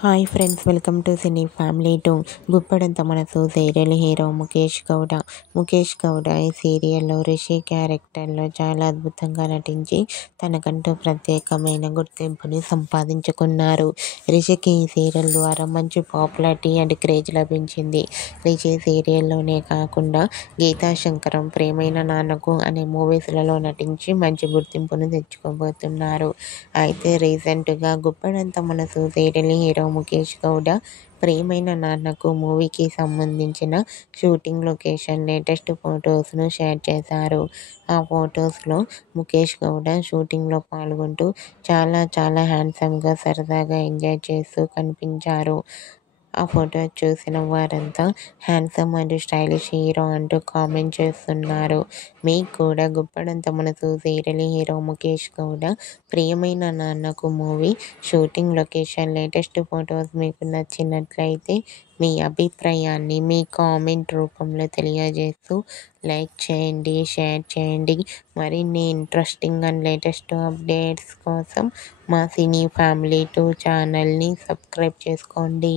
Hi friends, welcome to cine family two. గుప్పడంత మనసు serial hero Mukesh Gowda. Mukesh Gowda ఈ సీరియల్లో రిషి క్యారెక్టర్లో చాలా అద్భుతంగా నటించి తనకంటూ ప్రత్యేకమైన గుర్తింపుని సంపాదించుకున్నారు. రిషికి ఈ సీరియల్ ద్వారా మంచి పాపులారిటీ అండ్ క్రేజ్ లభించింది. రిషి సీరియల్లోనే కాకుండా గీతా శంకరం, ప్రేమైన నాన్నకు అనే మూవీస్లలో నటించి మంచి గుర్తింపును తెచ్చుకోబోతున్నారు. అయితే రీసెంట్గా గుప్పడంత మనసు సీరియల్ హీరో ముఖేష్ గౌడ ప్రేమైన నాన్నకు మూవీకి సంబంధించిన షూటింగ్ లొకేషన్ లేటెస్ట్ ఫొటోస్ను షేర్ చేశారు. ఆ ఫొటోస్లో ముఖేష్ గౌడ షూటింగ్లో పాల్గొంటూ చాలా హ్యాండ్సమ్గా సరదాగా ఎంజాయ్ చేస్తూ కనిపించారు. ఆ ఫోటో చూసిన వారంతా హ్యాండ్సమ్ అండ్ స్టైలిష్ హీరో అంటూ కామెంట్ చేస్తున్నారు. మీకు కూడా గుప్పడంత మనసు సీరియల్ హీరో ముఖేష్ గౌడ ప్రియమైన నాన్నకు movie shooting location latest photos మీకు నచ్చినట్లయితే మీ అభిప్రాయాన్ని మీ కామెంట్ రూపంలో తెలియజేస్తూ లైక్ చేయండి, షేర్ చేయండి. మరిన్ని ఇంట్రెస్టింగ్ అండ్ లేటెస్ట్ అప్డేట్స్ కోసం మా సినీ ఫ్యామిలీ 2 ఛానల్ని సబ్స్క్రైబ్ చేసుకోండి.